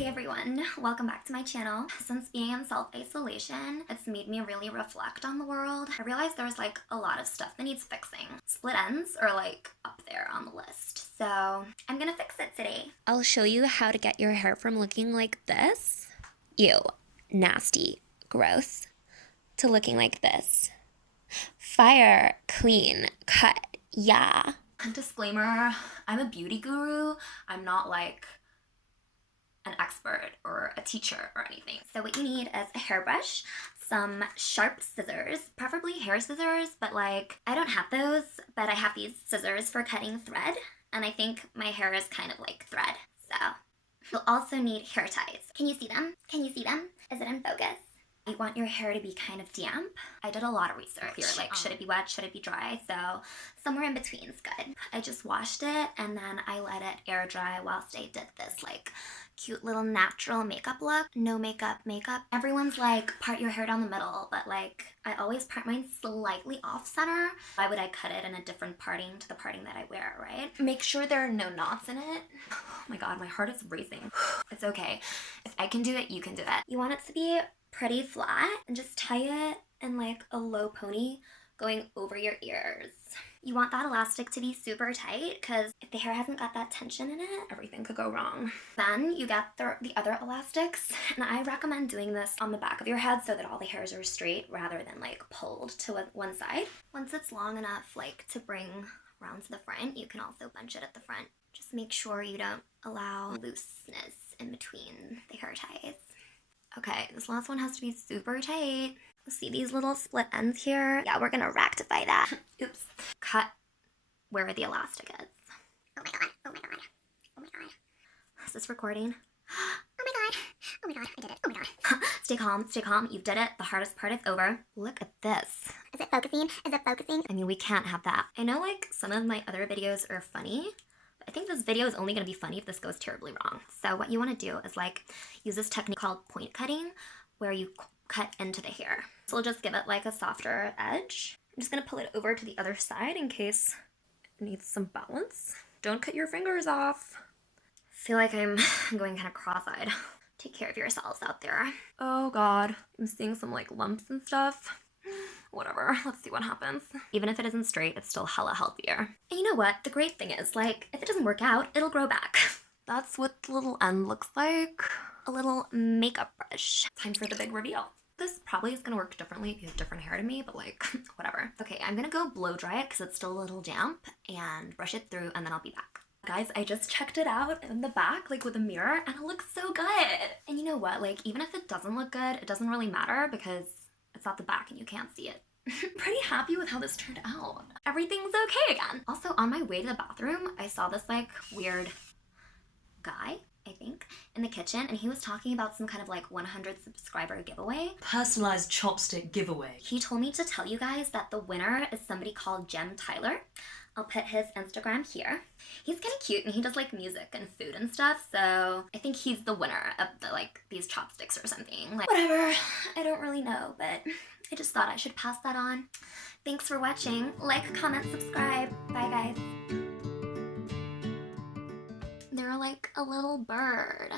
Hey everyone, welcome back to my channel. Since being in self-isolation, it's made me really reflect on the world. I realized there's like a lot of stuff that needs fixing. Split ends are like up there on the list, so I'm gonna fix it today. I'll show you how to get your hair from looking like this, ew, nasty, gross, to looking like this. Fire, clean, cut, yeah. Disclaimer, I'm a beauty guru. I'm not like an expert or a teacher or anything. So what you need is a hairbrush, some sharp scissors, preferably hair scissors, but like I don't have those, but I have these scissors for cutting thread, and I think my hair is kind of like thread. So you'll also need hair ties. Can you see them? Can you see them? Is it in focus? You want your hair to be kind of damp. I did a lot of research here, like should it be wet, should it be dry? So somewhere in between is good. I just washed it and then I let it air dry whilst I did this like cute little natural makeup look. No makeup. Everyone's like part your hair down the middle, but like I always part mine slightly off center. Why would I cut it in a different parting to the parting that I wear, right? Make sure there are no knots in it. Oh my god, my heart is racing. It's okay. If I can do it, you can do it. You want it to be pretty flat and just tie it in like a low pony going over your ears. You want that elastic to be super tight because if the hair hasn't got that tension in it, everything could go wrong. Then you get the other elastics, and I recommend doing this on the back of your head so that all the hairs are straight rather than like pulled to one side. Once it's long enough like to bring around to the front, you can also bunch it at the front. Just make sure you don't allow looseness in between the hair ties. Okay, this last one has to be super tight. See these little split ends here? Yeah, we're gonna rectify that. Oops. Cut where the elastic is. Oh my god, oh my god, oh my god. Is this recording? Oh my god, oh my god, I did it, oh my god. Stay calm, you did it. The hardest part is over. Look at this. Is it focusing? Is it focusing? I mean, we can't have that. I know like some of my other videos are funny, I think this video is only going to be funny if this goes terribly wrong. So what you want to do is like use this technique called point cutting where you cut into the hair. So we'll just give it like a softer edge. I'm just going to pull it over to the other side in case it needs some balance. Don't cut your fingers off. I feel like I'm going kind of cross-eyed. Take care of yourselves out there. Oh god, I'm seeing some like lumps and stuff. Whatever, let's see what happens. Even if it isn't straight, it's still hella healthier. And you know what? The great thing is, like, if it doesn't work out, it'll grow back. That's what the little end looks like. A little makeup brush. Time for the big reveal. This probably is gonna work differently if you have different hair to me, but like, whatever. Okay, I'm gonna go blow dry it because it's still a little damp and brush it through and then I'll be back. Guys, I just checked it out in the back, like with a mirror, and it looks so good. And you know what? Like, even if it doesn't look good, it doesn't really matter because it's at the back and you can't see it. Pretty happy with how this turned out. Everything's okay again. Also, on my way to the bathroom, I saw this like weird guy, I think, in the kitchen, and he was talking about some kind of like 100 subscriber giveaway. Personalized chopstick giveaway. He told me to tell you guys that the winner is somebody called Jem Tyler. I'll put his Instagram here. He's kind of cute and he does like music and food and stuff, so I think he's the winner of the like these chopsticks or something. Like, whatever, I don't really know, but I just thought I should pass that on. Thanks for watching. Like, comment, subscribe. Bye guys. They're like a little bird.